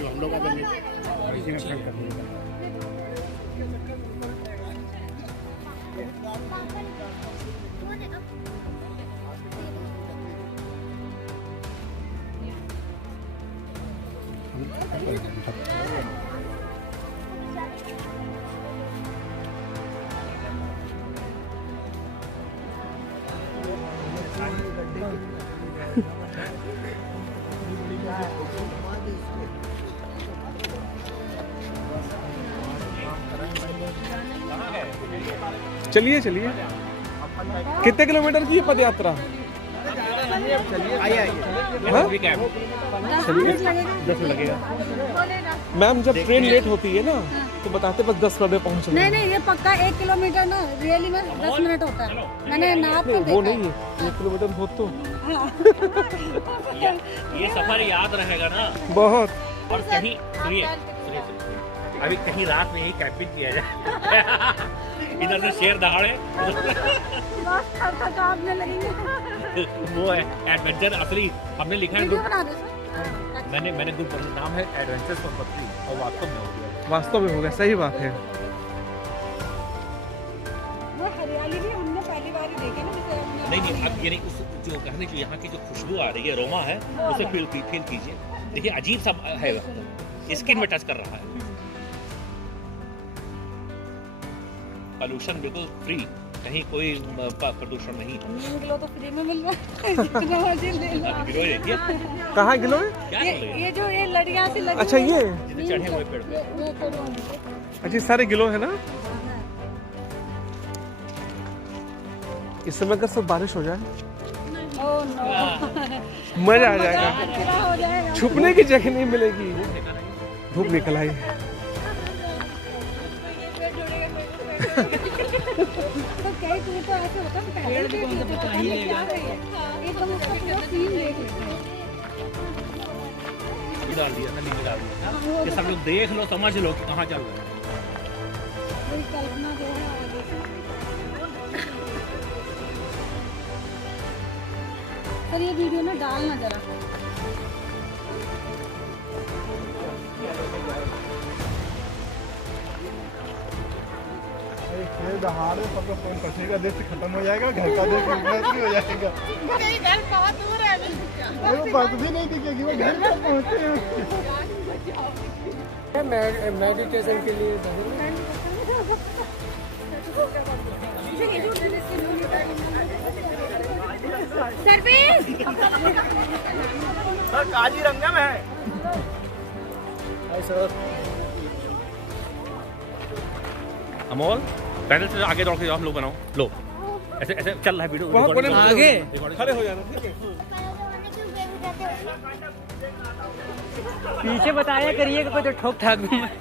हम लोग चलिए चलिए। कितने किलोमीटर की है पद यात्रा? चलिए 10 लगेगा। मैम जब ट्रेन लेट होती है ना तो बताते बस 10 बजे पहुँच। नहीं ये पक्का 1 किलोमीटर ना रियली में 10 मिनट होता है। मैंने नाप कर देखा। वो नहीं है 1 किलोमीटर बहुत तो ये सफर याद रहेगा ना बहुत। और कहीं अभी कहीं रात में यही कैंपिंग किया जाए इधर से शेर दहाड़े वो है एडवेंचर असली। हमने लिखा है मैंने ग्रुप नाम है एडवेंचर सोनपत्री और वास्तव में हो गया। वास्तव में हो गया, सही बात है। वो हरियाली भी हमने पहली बार ही देखी ना। नहीं अब ये नहीं उस जो कहने की यहाँ की जो खुशबू आ रही है रोमा है उसे फील कीजिए। देखिए अजीब सा है, स्किन में टच कर रहा है। पोल्यूशन बिल्कुल फ्री, कहीं कोई प्रदूषण नहीं। गिलो तो फ्री में मिल रहा है। कहाँ गिलो है? ये जो ये लड़ियाँ सी लगी। अच्छा ये चढ़े हुए पेड़ पे। अच्छा सारे गिलो है ना। इस समय अगर सब बारिश हो जाए मजा आ जाएगा। छुपने की जगह नहीं मिलेगी, धूप निकल आई। तो कई दूर तो ऐसे होता है पेड़ भी कौन सा बचा ही लेगा। एकदम उसका पूरा सीन देख लेते हैं। डाल दिया ना, नीचे डाल दिया कि सब लोग देख लो समझ लो कि कहाँ चल रहे हैं। कोई कल्पना जो है आगे से। सर ये वीडियो ना डालना जरा। दहाड़े सबका फोन कटेगा, देश खत्म हो जाएगा, घर का देश हो जाएगा। घर बहुत दूर है वो बात भी नहीं दिखेगी, वो घर तक पहुँचे हैं। मेडिटेशन के लिए सर काजीरंगा में है। सर अमोल पैदल से आगे दौड़ के हम लोग बनाओ लो। ऐसे ऐसे चल रहा है वीडियो आगे खड़े हो जाना, ठीक है? पीछे बताया करिएगा कोई तो ठोक ठाक दूं मैं।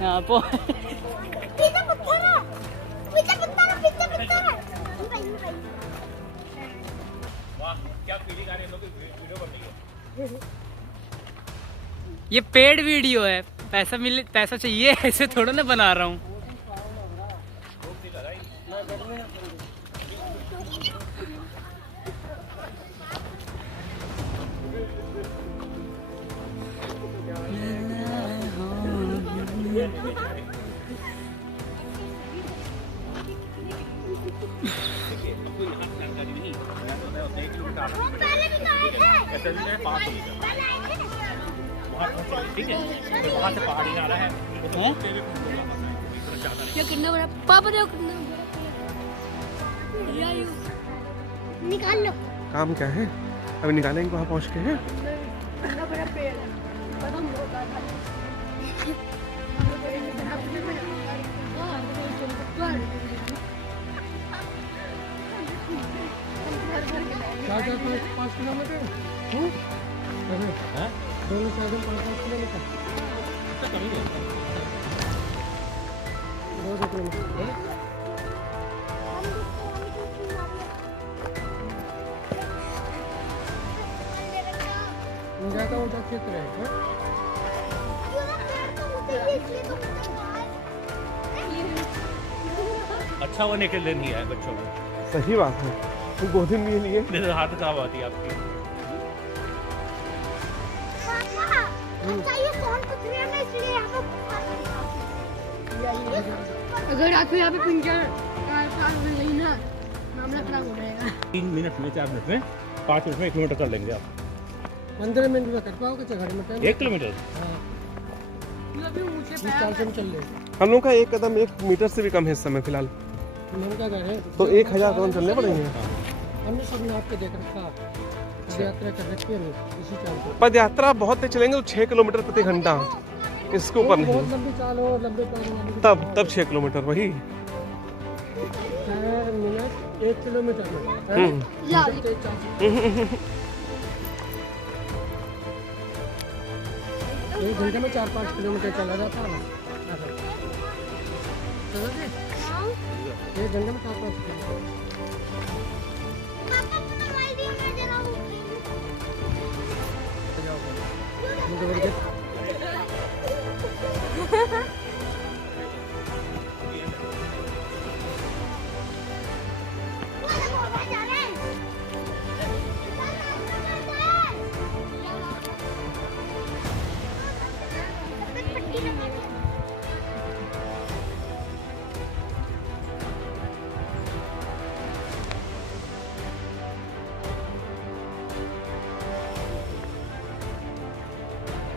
हाँ पो क्या फीलिंग आ रही है लोग वीडियो बनने की? ये पेड वीडियो है, पैसा मिले पैसा चाहिए ऐसे थोड़ा ना बना रहा हूँ। ठीक है तो वहाँ से पहाड़ी आ रहा है ये कितना बड़ा पापा देखो कितना बड़ा निकाल लो। काम क्या है अभी निकालेंगे, वहाँ पहुँच के हैं। कितना बड़ा पेड़ है, खत्म होगा था। क्या 5 किलोमीटर दोनों साइड 5 किलोमीटर ज़्यादा ऊँचा क्षेत्र है। अच्छा होने के लिए नहीं है बच्चों को। सही बात है, तो गोदी में लिए मेरे हाथ खराब होती है आपकी। अगर आपको यहाँ पे पंचर नहीं ना मामला खराब हो जाएगा। 3 मिनट में 4 मिनट में 5 मिनट में 1 किलोमीटर कर लेंगे आप। 15 मिनट में कर पाओगे तो गाड़ी में टाइम 1 किलोमीटर हम लोग का 1 कदम 1 मीटर से भी कम है इस समय फिलहाल, महंगा गए हैं तो 1000 कदम चलने पड़ेंगे। हमने सब नाप के देख रखा, यात्रा कर रखी है इसी टाइम पे। पद यात्रा बहुत तेज चलेंगे तो 6 किलोमीटर प्रति घंटा, इसके ऊपर नहीं। बहुत लंबी चाल हो, लंबे पैदल वाली तब 6 किलोमीटर वही। 6 मिनट 1 किलोमीटर में तेज चाल से। 1 घंटे में 4-5 किलोमीटर चला जाता है। चलोगे? 1 घंटे में 4-5 किलोमीटर।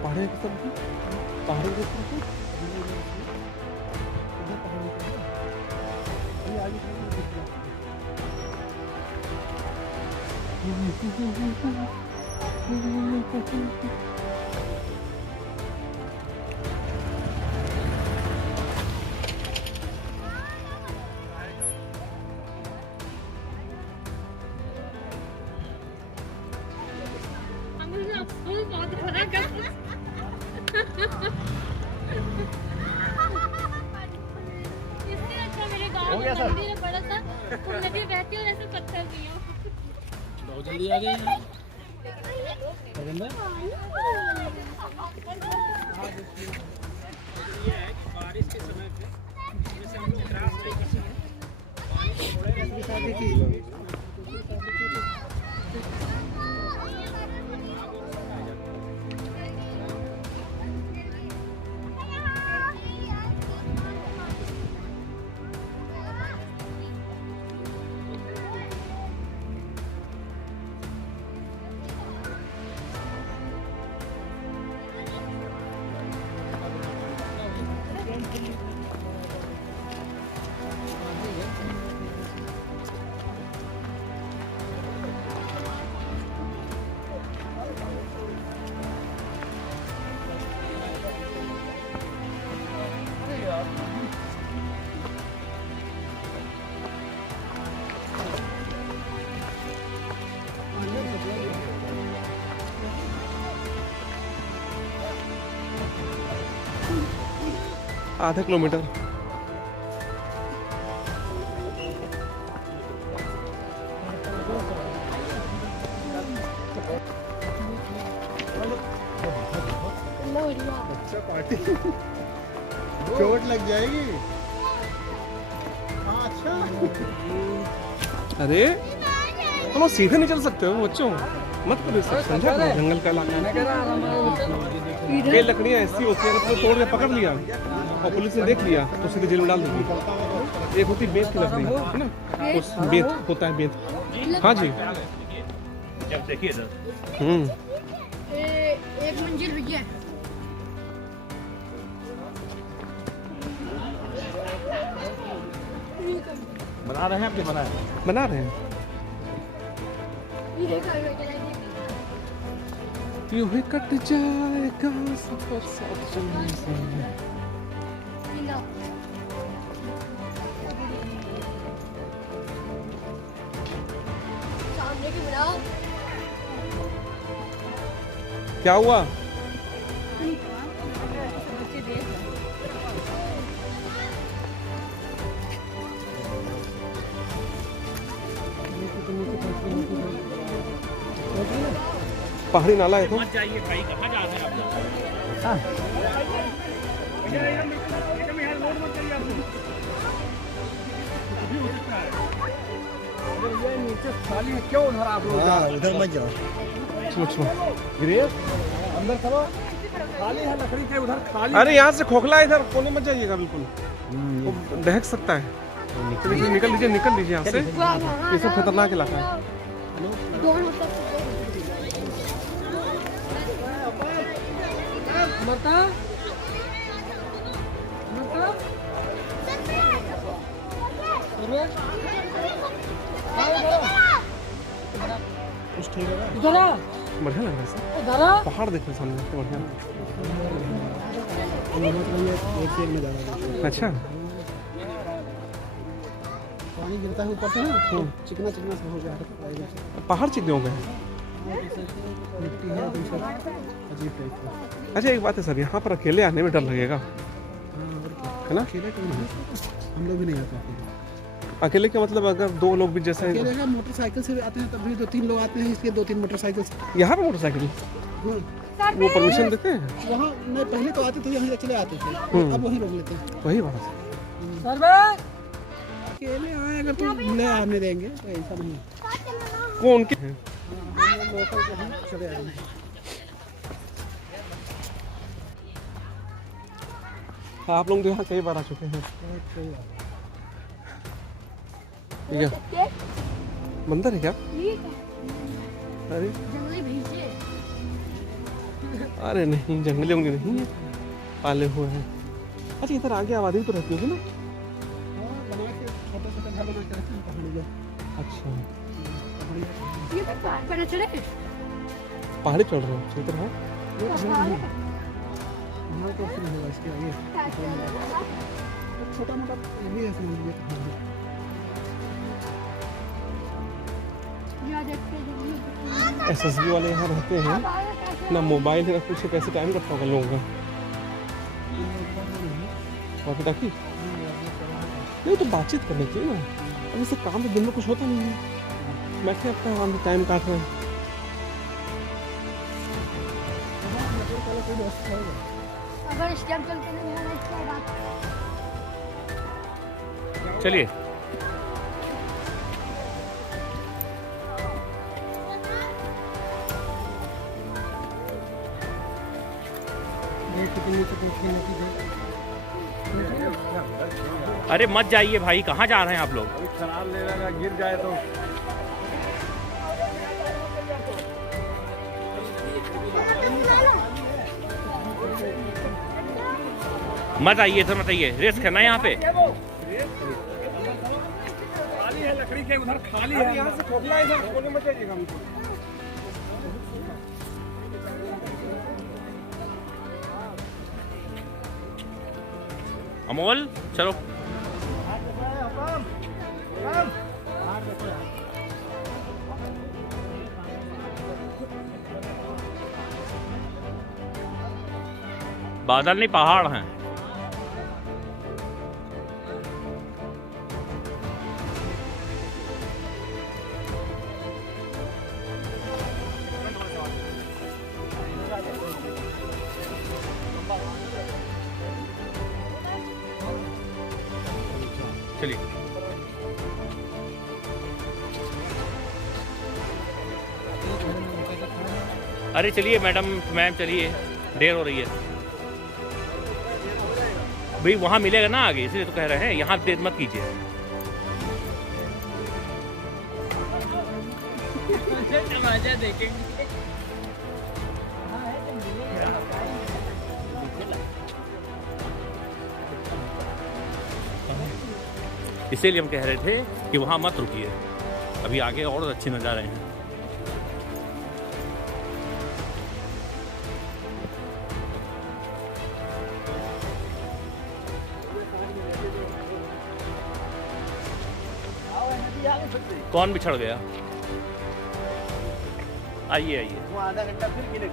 पहाड़ी की तरफ, पहाड़ी की तरफ हो गया सर। बड़ा सा नदी बहती है और ऐसे पत्थर भी हैं। बहुत जल्दी आ गए हैं। बारिश के समय पे जैसे हम क्रॉस आधा किलोमीटर। अच्छा पार्टी चोट लग जाएगी। हाँ अच्छा। अरे तुम लोग सीधे नहीं चल सकते हो बच्चों, मत करो सब, समझा करो, जंगल का इलाका है। ये लकड़ियाँ ऐसी होती है, अगर तोड़ के पकड़ लिया और पुलिस ने देख लिया तो सीधे जेल में डाल देगी। एक होती है बेत की लकड़ी, है ना, उस बेत होता है बेत। हाँ जी, जब देखिए सर। एक मंजिल भैया। बना रहे हैं आपके बना रहे हैं। यूं ही कट जाएगा सफर साथ चलने से। सामने की बनाओ। क्या हुआ? पहाड़ी नाला है तो मत जाइए भाई, कहाँ जा रहे हैं आप लोग? नीचे खाली है, क्यों उधर आप लोग जा रहे हो? उधर मत जाओ। अंदर चलो, खाली है लकड़ी के उधर खाली। अरे यहाँ से खोखला है, इधर कोने मत जाइएगा बिल्कुल, वो दहक सकता है। निकल लीजिए यहाँ से, ये सब खतरनाक इलाका है। मरता बढ़िया लग रहा है सर, पहाड़ देखने सामने तो बढ़िया। अच्छा, पानी गिरता है ऊपर से ना, चिकना चिकना सा हो गया। पहाड़ चिकने हो गए। मिट्टी है तो सब अजीब टाइप का। अच्छा एक बात है सर, यहाँ पर अकेले आने में डर लगेगा, है ना? अकेले कोई नहीं, हम लोग भी नहीं आते अकेले। अकेले का मतलब अगर दो लोग भी जैसे अकेले का मोटरसाइकिल से आते हैं, तब भी 2-3 लोग आते हैं, इसलिए 2-3 मोटरसाइकिल से। यहाँ पे मोटरसाइकिल वो परमिशन देते हैं? वहाँ नहीं, पहले तो आते थे, यहाँ से चले आते थे, अब वहीं रोक लेते हैं। वही बात है। अकेले आए अगर तो ले आने देंगे, तो ऐसा नहीं है। कौन के हैं? लोकल के हैं, चले आएंगे। आप लोग तो यहाँ कई बार आ चुके हैं। क्या बंदर है क्या? अरे अरे नहीं, जंगली उंगली नहीं है, पाले हुए हैं। अच्छा इधर आगे आबादी तो रहती होगी ना? अच्छा, पहाड़ी चढ़ रहे हो, इधर हो। छोटा मोटा भी है, समझ लीजिए। एसएसबी वाले यहाँ रहते हैं ना, मोबाइल है ना कुछ, कैसे टाइम कटता होगा लोगों का? वॉकी टॉकी नहीं तो बातचीत करनी चाहिए ना, अब इससे काम तो दिन में कुछ होता नहीं है, बैठे अपना आराम से टाइम काट रहे हैं। अगर स्कैम चलते नहीं है इसके बाद चलिए अरे मत जाइए भाई, कहाँ जा रहे हैं आप लोग? शराब ले रहा, गिर जाए तो मत आइए सर, मत आइए, रेस्ट करना है यहाँ पे। खाली है लकड़ी के उधर, खाली है। यहाँ से खोखला है, इधर कोने मत जाइएगा बिल्कुल। अमोल चलो। बादल नहीं, पहाड़ हैं। चलिए अरे चलिए मैम चलिए, देर हो रही है भाई, वहां मिलेगा ना आगे, इसलिए तो कह रहे हैं, यहाँ देर मत कीजिए। तमाशा देखेंगे। इसीलिए हम कह रहे थे कि वहां मत रुकिए, अभी आगे और अच्छे नज़ारे हैं। कौन बिछड़ गया? आइए आइए। वो आधा घंटा फिर गिरे।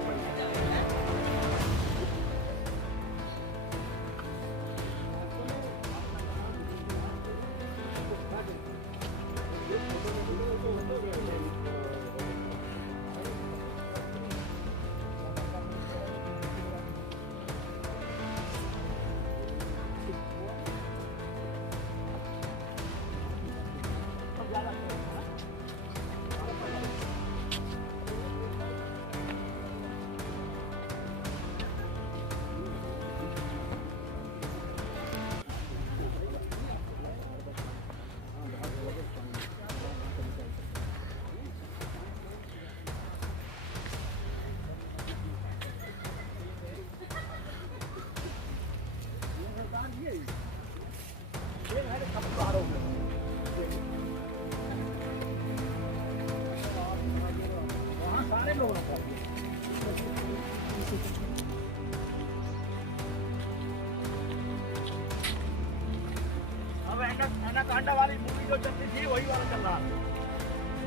एनाकोंडा वाली मूवी जो चलती थी वही वाला चल रहा है।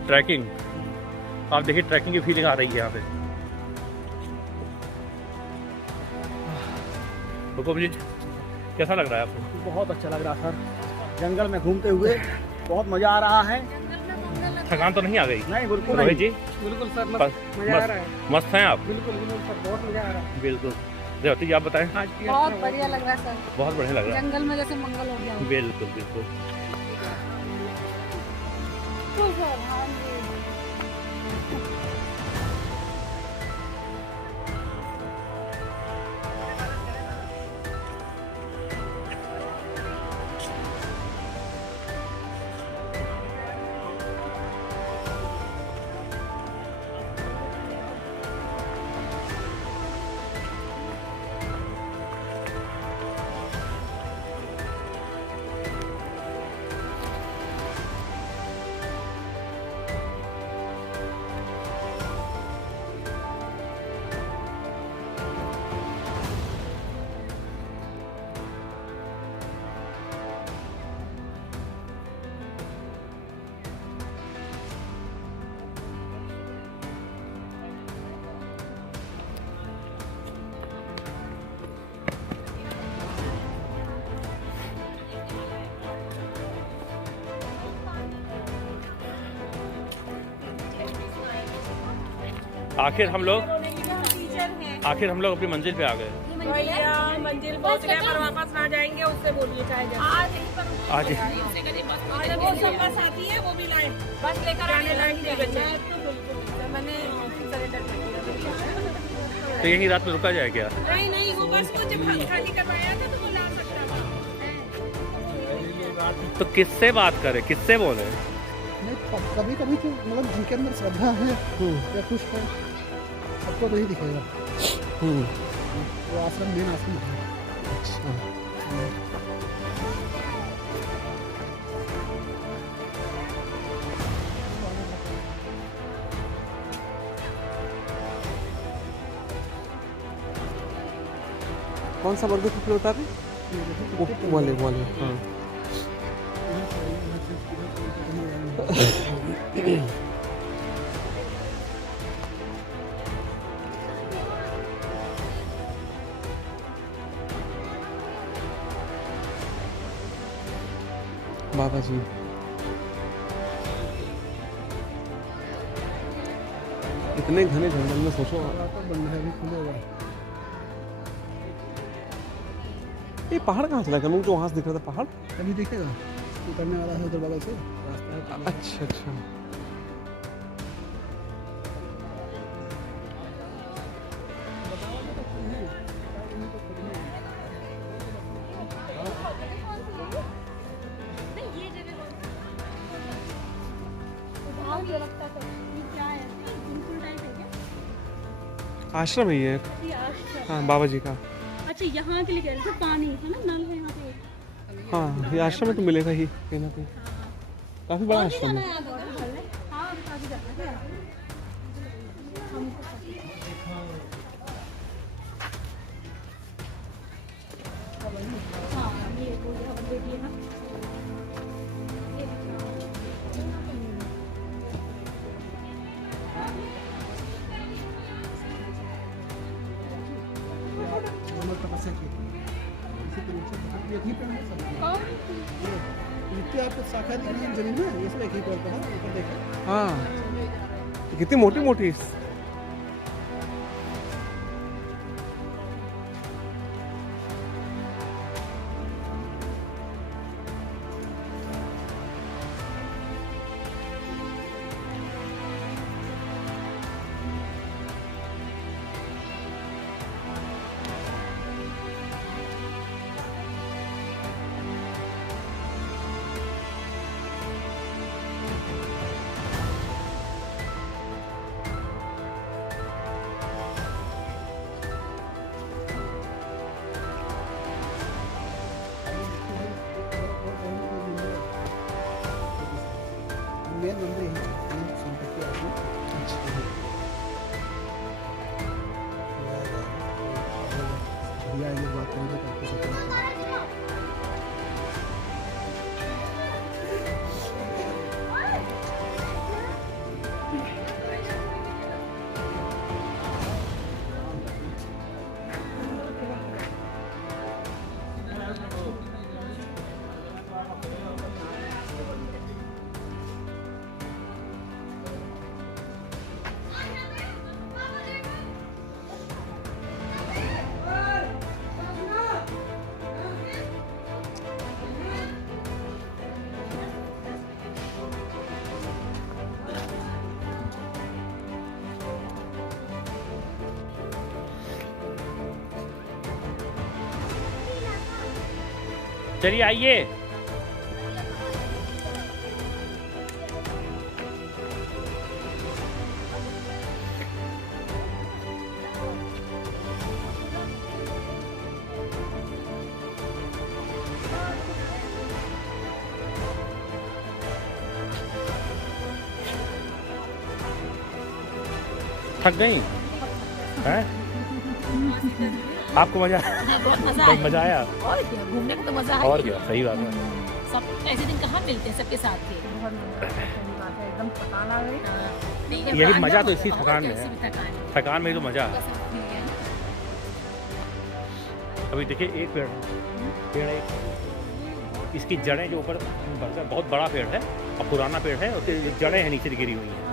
ट्रैकिंग, आप देखिए ट्रैकिंग की फीलिंग आ रही है यहाँ पे। हुकुम जी कैसा लग रहा है आपको? बहुत अच्छा लग रहा सर, जंगल में घूमते हुए बहुत मजा आ रहा है। थकान तो नहीं आ गई? नहीं बिल्कुल रोहित जी बिल्कुल सर, मजा आ रहा है। मस्त हैं आप? बिल्कुल बिल्कुल सर, बहुत मजा आ रहा है। बिल्कुल। रेवती जी आप बताएं। बहुत बढ़िया लग रहा है सर, बहुत बढ़िया लग रहा है। जंगल में जैसे मंगल हो गया हो। बिल्कुल बिल्कुल। सर हाँ जी। आखिर हम लोग अपनी मंजिल पे आ गए। भैया मंजिल पहुंच गए पर वापस ना जाएंगे, उससे बोलिए चाहे आज वो सब बस आती है वो भी लाए, बस लेकर आने लायक नहीं बचे। मैंने सरेंडर कर दिया। तो यही रात में रुका जाए क्या? नहीं नहीं, वो बस को जब खाली करवाया था तो वो ला सकता था। तो किससे बात करें, किससे बोले? कभी कभी तो मतलब जिनके अंदर श्रद्धा है या कुछ है, सबको तो ही दिखेगा। वो आश्रम मेन आश्रम है। कौन सा वर्ग का होता है? वाले वाले हाँ। बाबा जी इतने घने जंगल में सोचो। ये पहाड़ कहाँ चला गया? मुझे जो वहां से दिख रहा था पहाड़, अभी देखेगा उतरने वाला है उधर बगल से रास्ता है। अच्छा अच्छा। आश्रम ही है। हाँ बाबा जी का। अच्छा यहाँ के लिए कह रहे थे, पानी है ना, नल है यहाँ पे। हाँ ये आश्रम में तो मिलेगा ही कहीं ना कहीं। काफी बड़ा आश्रम है। हाँ काफी जाना है। हाँ ये बेटी है ना। आपको शाखा दिख रही है जमीन में, ये सब एक ही पेड़ पर है, ऊपर देखो। हाँ कितनी मोटी मोटी। मेन नंबर यही है, संपत्ति आपकी। भैया ये बात करेंगे तो आपको चलिए आइए। थक गई हैं? आपको मजा मजा आया? और क्या, घूमने का तो मजा है। और क्या, सही बात है। सब ऐसे दिन कहाँ मिलते हैं सबके साथ के। एकदम थकान आ गई। यही मजा तो इसी थकान में है। थकान में ही तो मजा है। अभी देखिए एक पेड़ एक, इसकी जड़ें जो ऊपर बहुत बड़ा पेड़ है और पुराना पेड़ है, उसकी जड़ें हैं नीचे गिरी हुई हैं।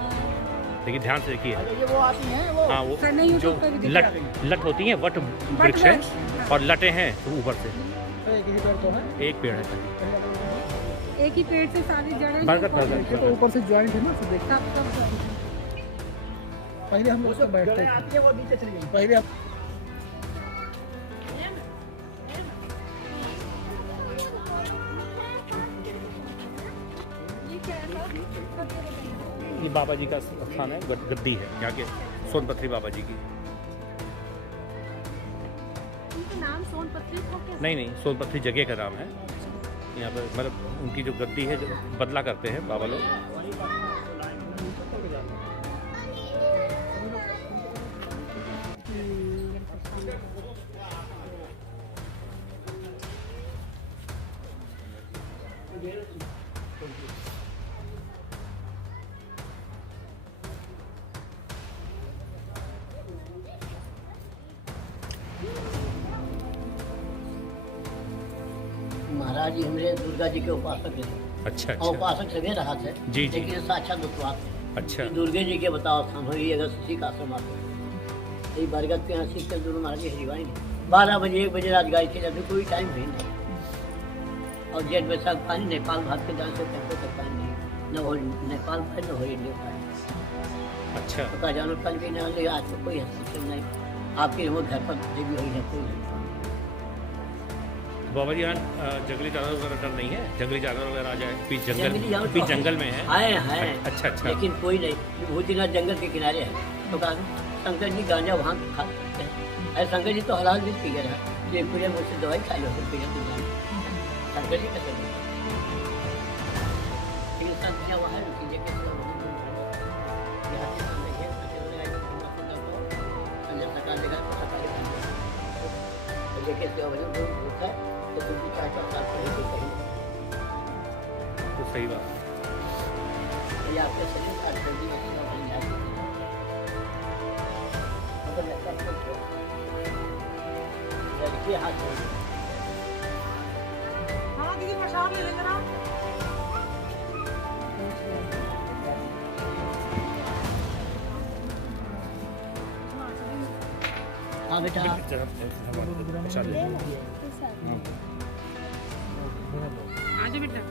देखिए ध्यान से देखिए। वो आती हैं वो। हाँ वो जो लट होती हैं, वट वृक्ष है और लटे हैं ऊपर से। एक ही पेड़ तो है। एक पेड़ है। एक ही पेड़ से सारी जड़ें। बरगद ये तो ऊपर से ज्वाइंट है ना, तो देखता पहले हम लोग बैठते थे। वो नीचे चली गई पहले। ये बाबा जी का स्थान है, गद्दी है यहाँ के सोनपत्री बाबा जी की। नाम सोनपत्री था क्या? नहीं, सोनपत्री जगह का नाम है। यहाँ पर मतलब उनकी जो गद्दी है, जो बदला करते हैं बाबा लोग। महाराज जी हमारे दुर्गा जी के उपासक हैं। अच्छा और उपासक सभी रहा थे। जी। लेकिन साक्षात उपवास है। अच्छा। दुर्गे जी के बताओ स्थान हुई अगर किसी का आश्रम आते हैं। बरगद के यहाँ सीख कर गुरु महाराज जी हरिवाई ने 12 बजे 1 बजे रात गाय थी, जब कोई टाइम नहीं है। और जेठ बैसाख पानी नेपाल भाग के जाने से पहले तक पानी नहीं, न हो नेपाल पानी न हो इंडिया पानी। अच्छा। पता जानो पानी पीने वाले आज तो कोई हस्तक्षेप नहीं। आपके वो घर पर देवी हुई है कोई नहीं। बाबा जी यहाँ जंगली जानवर वगैरह डर नहीं है? जंगली जानवर वगैरह आ जाए? जंगली जंगल में है? हैं। अच्छा। लेकिन कोई नहीं। भूतनाथ जंगल के किनारे है। तो कहा शंकर जी गांजा वहाँ खा सकते हैं। अरे शंकर जी तो हलाल भी पी गए हैं। ये पूरे मुझसे दवाई खा लो फिर शंकर जी कैसे संख्या वहाँ नतीजे के तो सही बात। ये आपके शरीर का जल्दी लड़की हाथ हाँ दीदी प्रसाद ले लेंगे ना। हाँ बेटा आजा बेटा।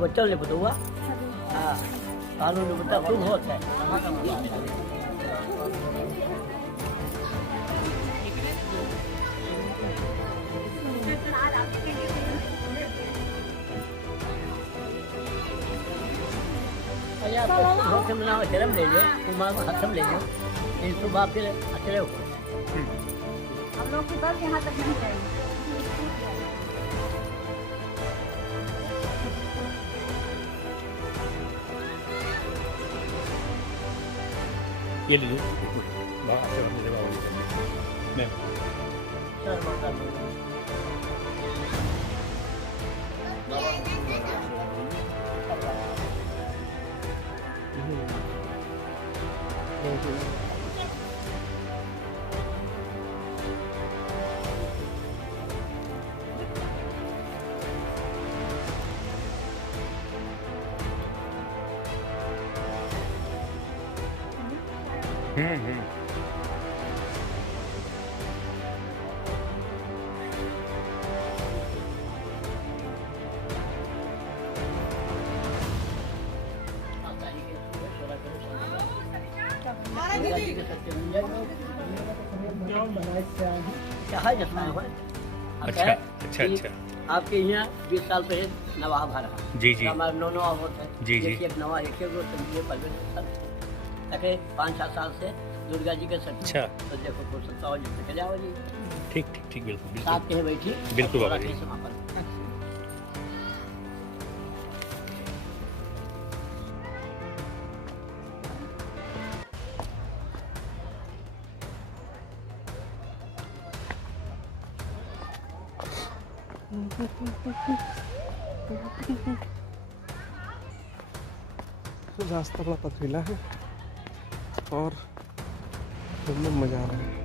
बच्चों ने बताऊंगा। हाँ कानून ने बता खूब होता है। शर्म ले लो, कुमार को हथम ले लो। इन सुबह फिर अकेले हो। हम लोग के पास यहाँ तक नहीं जाएंगे। ये ले लो। मैं दुर्गा जी के सत्य मिल जाएगा। कहा जाता है अच्छा अच्छा अच्छा। आपके यहाँ 20 साल पहले नवाब आ रहा जी जी हमारा 9 नवाब होता है जी जी। एक नवा एक पहले 5-7 साल से दुर्गा जी के सत्य। अच्छा तो देखो हो सकता हो जब चले आओ जी ठीक ठीक ठीक बिल्कुल बिल्कुल साथ के बैठी बिल्कुल बाबा जी। समापन। तो रास्ता बड़ा पथरीला है और घूमने में मजा आ रहा है।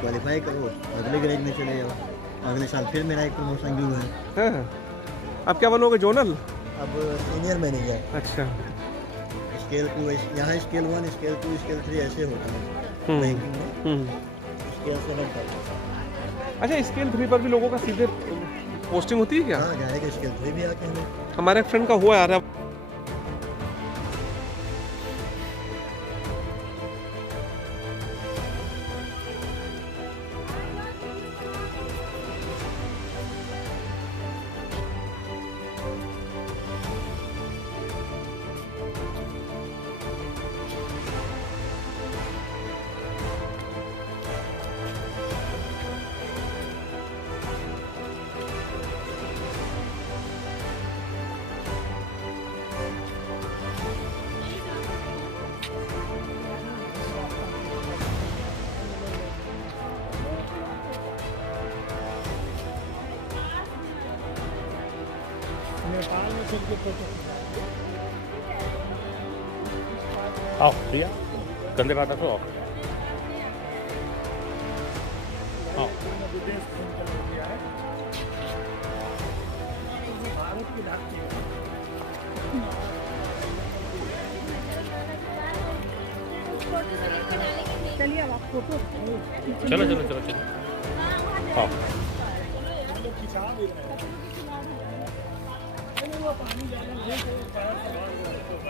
क्वालिफाई करो, अगले ग्रेड में चले जाओ, अगले साल फिर मेरा एक प्रमोशन भी हुआ है। हाँ। अब क्या बनोगे, जोनल? अब सीनियर मैनेजर। अच्छा। स्केल 2 यहाँ स्केल 1 स्केल 2 स्केल 3 ऐसे होता है बैंकिंग में। स्केल 7 तक। अच्छा, स्केल 3 पर भी लोगों का सीधे पोस्टिंग होती है क्या? हाँ, डायरेक्ट स्केल 3 भी आते हैं। हमारे एक फ्रेंड का हुआ यार। आओ प्रिया, कंधे पे आता तो आओ। आओ। चलिए अब आप फोटो चलो चलो चलो चलो आओ।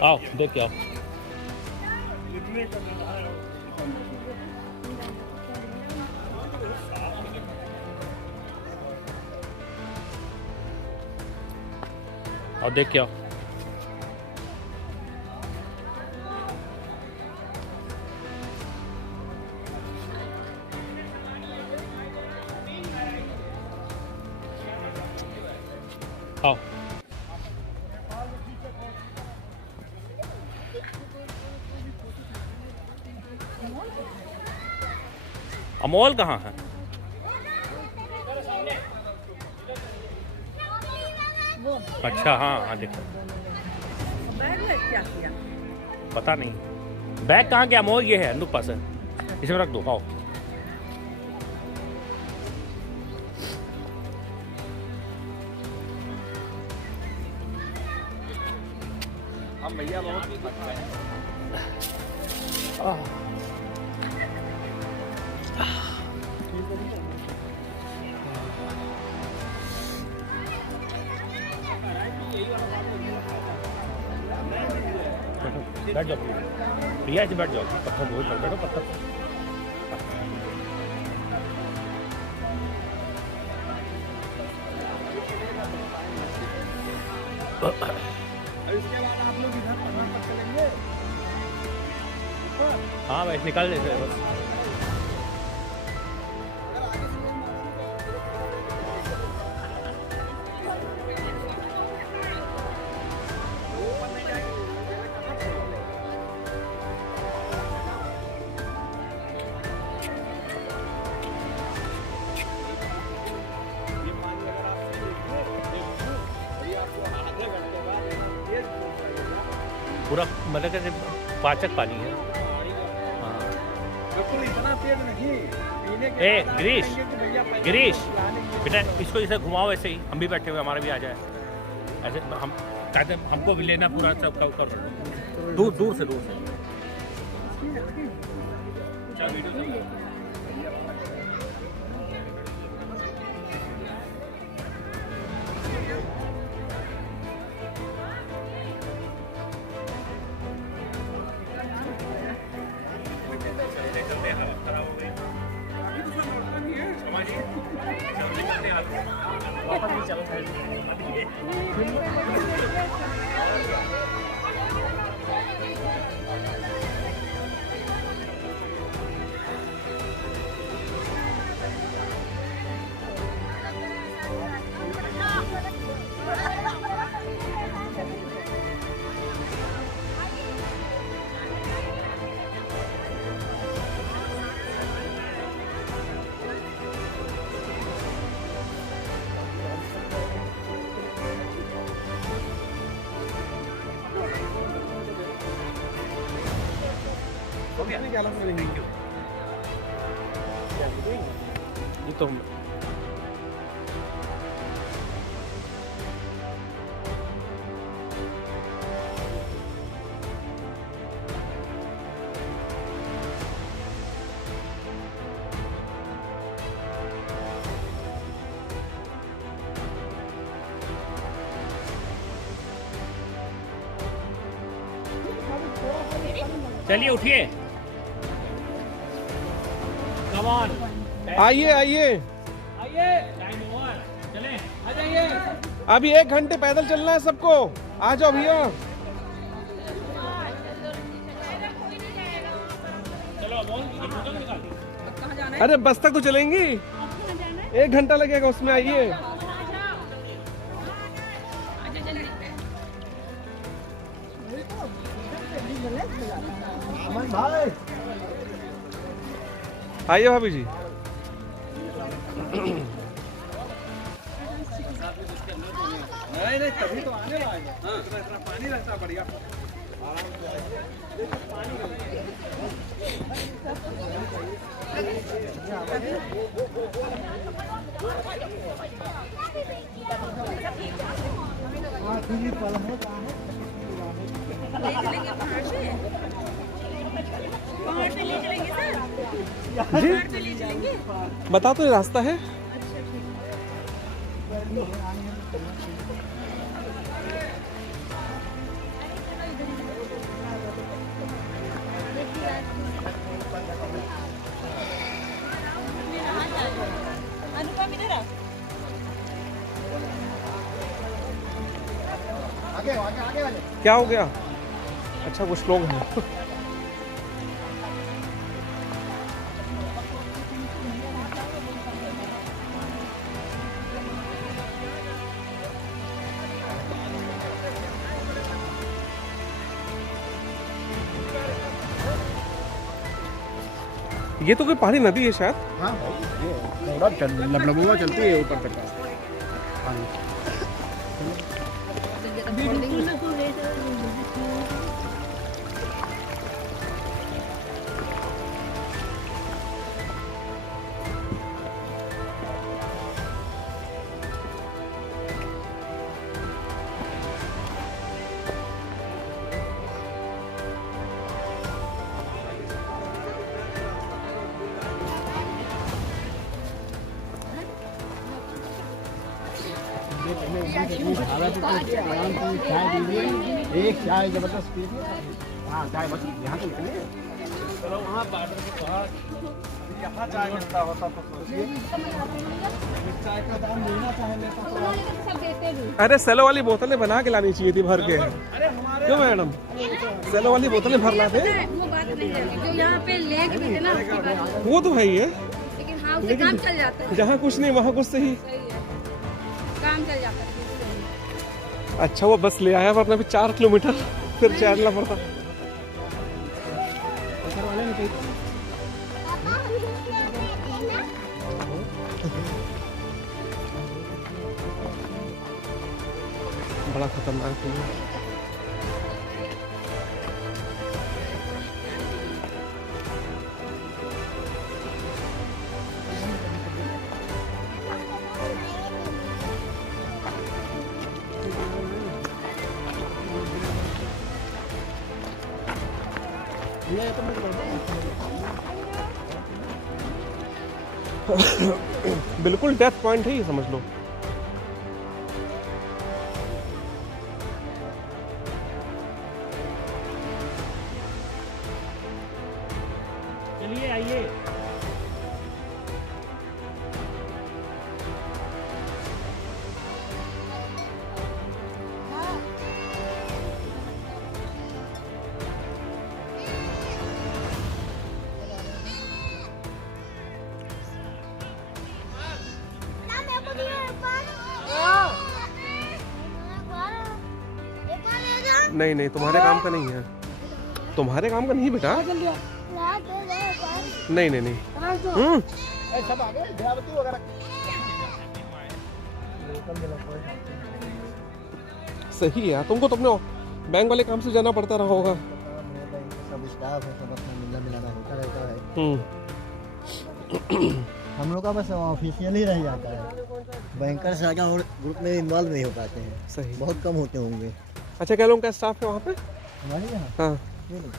आओ देख के आओ। और देख के आओ। आओ। अमोल कहाँ है? अच्छा हाँ हाँ देखो। पता नहीं बैग कहाँ गया। अमोल ये है, अंदर पास है, इसमें रख दो। आओ। हम भैया बहुत थकते हैं। बैठ जाओ भैया, ऐसे बैठ जाओ, पत्थर बहुत पर बैठो, पत्थर पर। इसके बाद आप लोग इधर पहाड़ पर चलेंगे। हाँ बस निकल लेते हैं बस। पूरा मतलब कि पाचक पानी है। हाँ। इतना तेज नहीं पीने के ए बाद आप गिरीश, कहेंगे कि भैया पहले गिरीश पिलाने की- बेटा इसको इसे घुमाओ, ऐसे ही हम भी बैठे हुए, हमारा भी आ जाए ऐसे। हम कहते हैं हमको भी लेना पूरा सबका ऊपर, दूर दूर से दूर से। चल वीडियो चल। ये तो चलिए उठिए, कम ऑन, आइए आइए, टाइम ओवर, चलें, आ जाइए। अभी 1 घंटे पैदल चलना है सबको, आ जाओ भैया। चलो बोल निकाल। अरे बस तक तो चलेंगी, 1 घंटा लगेगा उसमें, आइए। आइए भाभी जी। नहीं नहीं तभी तो आने वाले। हाँ इतना पानी रहता बढ़िया। पहाड़ पे ले चलेंगे सर, जी पहाड़ पे ले चलेंगे। बता तो, ये रास्ता है। अनुपम इधर आ। क्या हो गया? अच्छा कुछ लोग हैं। ये तो कोई पहाड़ी नदी है शायद। हाँ थोड़ा लबलबुआ चलती है ऊपर तक। एक चाय जबरदस्त पी। हाँ चाय बस यहाँ से निकले। चलो वहाँ बॉर्डर के पास यहाँ चाय मिलता होता तो सोचिए। चाय का दाम देना चाहिए तो। सब देते भी। अरे सेलो वाली बोतलें बना के लानी चाहिए थी भर के। क्यों मैडम? सेलो वाली बोतलें भर लाते। वो बात नहीं है जो यहाँ पे लेके भी थे ना उसकी बात। वो तो है ही है, लेकिन हाँ उससे काम चल जाता है। जहाँ कुछ नहीं वहाँ कुछ सही। सही है, काम चल जाता है। अच्छा वो बस ले आया वरना भी 4 किलोमीटर फिर चलना पड़ता। बड़ा खतरनाक है। बिल्कुल डेथ पॉइंट है ये, समझ लो। चलिए आइए। नहीं नहीं तुम्हारे काम का नहीं है, तुम्हारे काम का नहीं बेटा। नहीं नहीं नहीं। सब आ गए दयावती वगैरह। सही है, तुमको तो अपने बैंक वाले काम से जाना पड़ता रहा होगा। सब स्टाफ है, सब अपना मिलना मिलाना होता रहता है। हम लोग का बस ऑफिशियल ही रह जाता है, बैंकर से आगे और ग्रुप में इन्वॉल्व नहीं हो पाते हैं। सही। बहुत कम होते होंगे अच्छा क्या लोगों का स्टाफ है वहाँ पे? हमारे यहाँ। हाँ ये लो।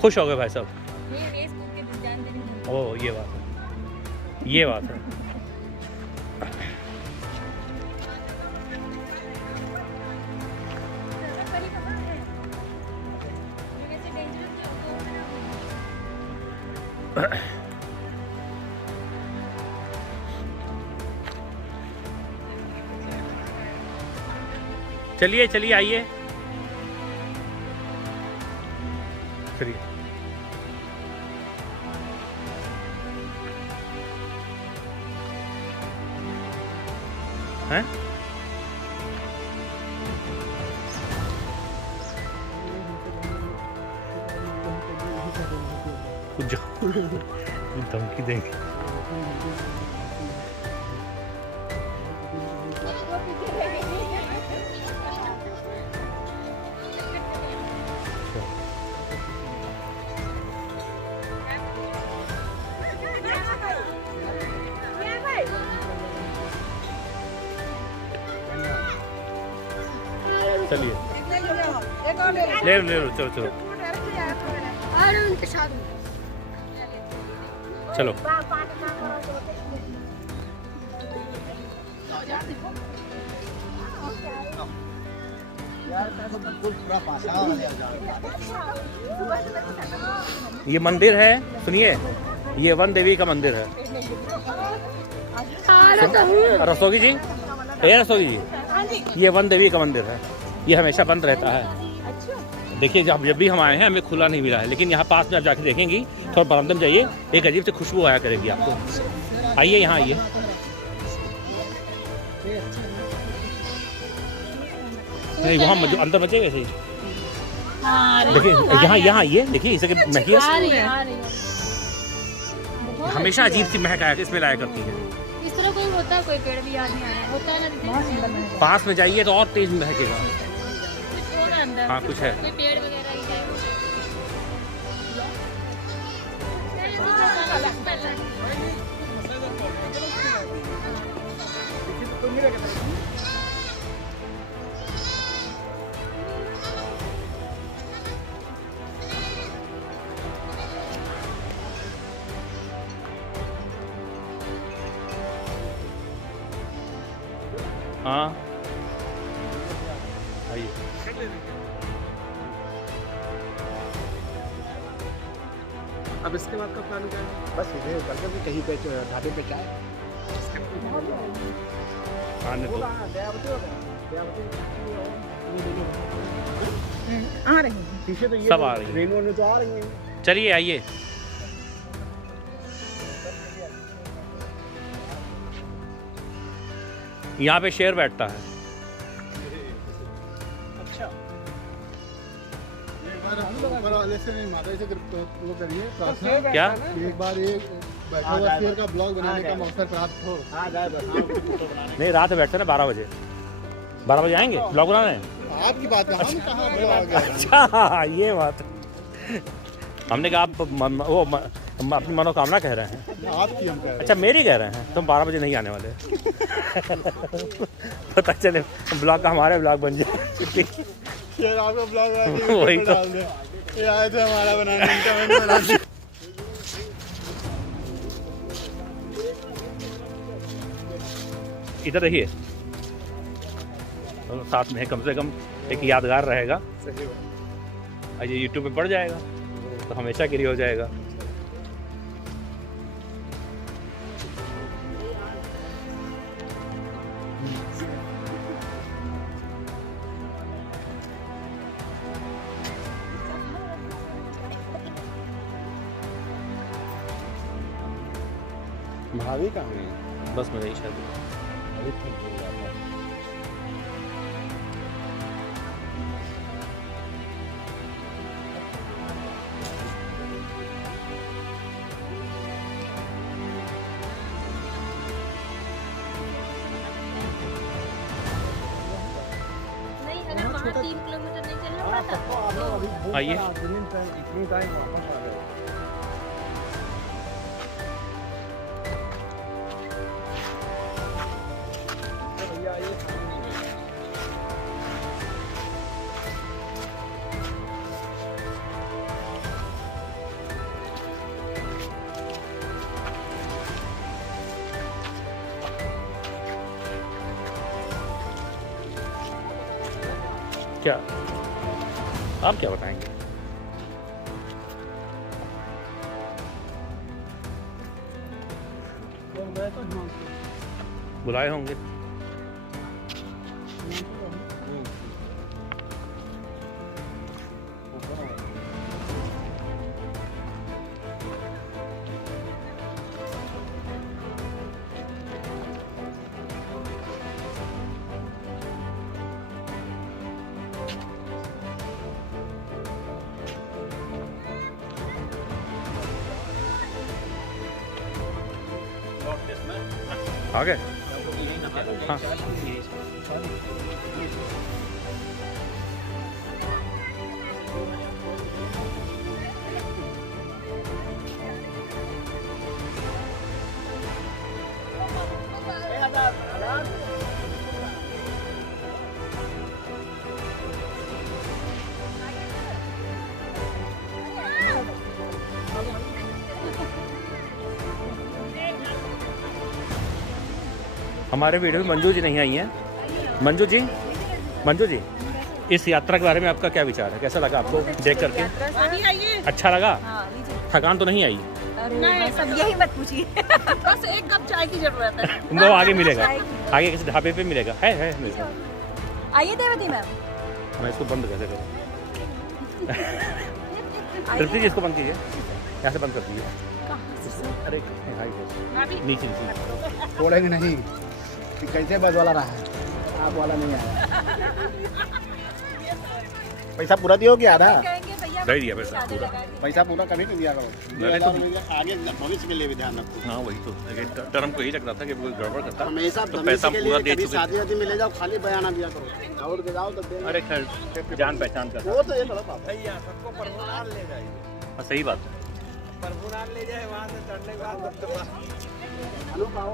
खुश हो गए भाई साहब? ओ ये बात है, ये बात है। चलिए चलिए आइए, चलिए। हैं? कुछ धमकी देंगे। चलिए ले लो चलो चलो चलो। ये मंदिर है, सुनिए, ये वन देवी का मंदिर है। रसोगी जी, ये रसोगी जी, ये वन देवी का मंदिर है। ये हमेशा बंद रहता है। देखिए जब भी हम आए हैं हमें खुला नहीं मिला है, लेकिन यहाँ पास में आप जाके देखेंगी, थोड़ा बरामदे में जाइए, एक अजीब से खुशबू आया करेगी आपको। आइए यहाँ आइए। नहीं वहाँ अंदर बचेगा सही। देखिए यहाँ यहाँ आइए, देखिए इसे महकी हमेशा अजीब सी महक आया इसमें लाया करती है। इस तरह कोई होता है, कोई पेड़ भी याद नहीं आ रहा होता है ना। पास में जाइए तो और तेज महकेगा। अंदर हाँ कुछ है। कोई पेड़ वगैरह ही है। हाँ आइए। अब इसके बाद का प्लान क्या है? बस इधर कल के भी कहीं पे ढाबे पे चाय आने दो। आ रही हैं पीछे तो ये सब आ रही है। रेनू ने तो आ रही हैं। चलिए आइए। यहाँ पे शेर बैठता है। ऊपर वाले से नहीं माता से वो करिए प्रार्थना क्या? कि एक बार ये बैठा हुआ शेर का ब्लॉग बनाने का अवसर प्राप्त हो। नहीं रात में बैठते ना 12 बजे। 12 बजे आएंगे ब्लॉग बनाने। आपकी बात है, हम कहाँ ब्लॉग है? अच्छा ये बात। हमने कहा आप वो हम अपनी मनोकामना कह रहे हैं। आपकी हम कह रहे हैं। अच्छा मेरी कह रहे हैं। तुम 12 बजे नहीं आने वाले। पता चले ब्लॉग का हमारे ब्लॉग बन जाए। शेर आपका ब्लॉग वही तो। डाल दे। ये आए थे हमारा बनाने, इनका मैंने बना दिया। इधर रहिए तो साथ में कम से कम एक यादगार रहेगा। और ये यूट्यूब पे पड़ जाएगा तो हमेशा के लिए हो जाएगा। भाभी कहाँ है? बस में नहीं शादी। नहीं अगर वहाँ 3 किलोमीटर नहीं चलना पड़ता तो आइए। इतनी टाइम वापस आ गए। क्या आप क्या बताएंगे? बुलाए होंगे। आ गए? हाँ हमारे वीडियो में मंजू जी नहीं आई हैं। मंजू जी इस यात्रा के बारे में आपका क्या विचार है? कैसा लगा आपको देख करके? अच्छा लगा? थकान तो नहीं आई? नहीं सब यही मत पूछिए। बस एक कप चाय की जरूरत है। वो आगे मिलेगा, आगे किसी ढाबे पे मिलेगा। है मेरे को। आइए देवती मैम। मैं इसको बंद कैसे करूँ? तृप्ति जी इसको बंद कीजिए, यहाँ से बंद कर दीजिए। अरे नीचे छोड़ेंगे नहीं कि कैसे बस वाला रहा है, आप वाला नहीं आया। पैसा पूरा दियो क्या आधा? दे दिया पैसा पूरा। पैसा पूरा कभी नहीं दिया करो। मैंने तो आगे भविष्य के लिए भी ध्यान रखो। हाँ वही तो टर्म को यही लग रहा था कि कोई गड़बड़ करता हमेशा तो पैसा पूरा दे चुके। शादी वादी में ले जाओ, खाली बयाना दिया करो, दौड़ के जाओ तो अरे खैर जान पहचान का वो तो ये थोड़ा पाप है। सही बात है। हेलो पाओ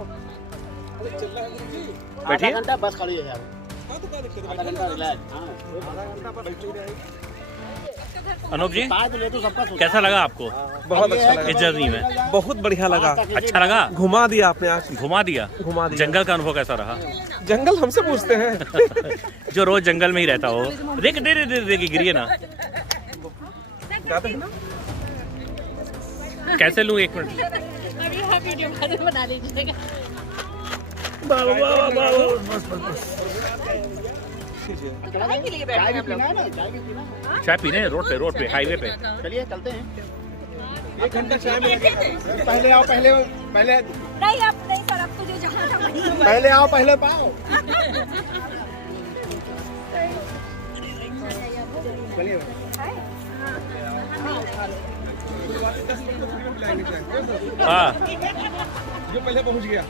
बैठिए। घंटा बस खड़ी है यार। हाँ तो क्या दिक्कत है, आधा घंटा रिलैक्स। हाँ आधा घंटा पर बैठी रहेगी। अनूप जी पाँच ले तो सबका सोचा। कैसा लगा आपको बहुत अच्छा इस लगा, जर्नी में? बहुत बढ़िया लगा। अच्छा लगा? घुमा दिया आपने आज, घुमा दिया। घुमा दिया। जंगल का अनुभव कैसा रहा? जंगल हमसे पूछते हैं। जो रोज जंगल में ही रहता हो। देख दे दे दे दे गिरिए ना। कैसे लूं, एक मिनट। अभी हम वीडियो बना लीजिएगा। चाय के लिए बैठे हैं हम लोग। चाय पीने रोड पे हाईवे पे। चलिए चलते हैं। 1 घंटा चाय में पहले आओ, पहले नहीं अब नहीं सर, अब तुझे जहाँ था वहीं पहले आओ, पहले पाओ। हाँ जो पहले पहुंच गया।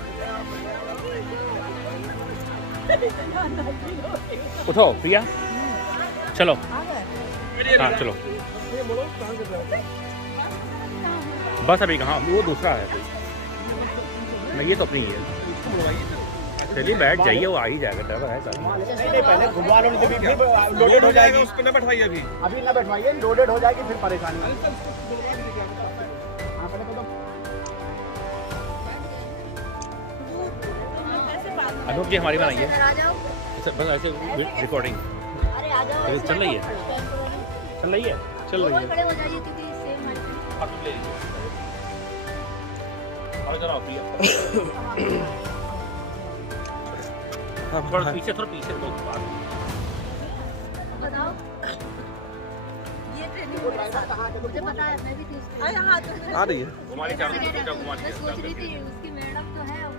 उठो प्रिया, चलो। हाँ चलो, बस अभी कहाँ, वो दूसरा है। नहीं ये तो अपनी है। चलिए बैठ जाइए, वो आ ही जाएगा, ड्राइवर है सर। नहीं पहले घुमा लो, जब लोडेड हो जाएगी। उस पर ना बैठवाइए अभी। अभी ना बैठवाइए, लोडेड हो जाएगी फिर परेशानी। हाँ पहले तो अनूप जी हमारी बनाइए। आ जाओ। अच्छा बस ऐसे रिकॉर्डिंग अरे आ जाओ। चल रही है, चल रही है, चल रही है। खड़े हो जाइए क्योंकि सेम माइक। आप ले लीजिए और इधर आओ प्रिया। थोड़ा पीछे तो बताओ। ये ट्रेनिंग मेरे साथ मुझे पता है, मैं भी थी। आ रही है। घुमा ली, मैं सोच रही थी उसकी मैडम जो है वो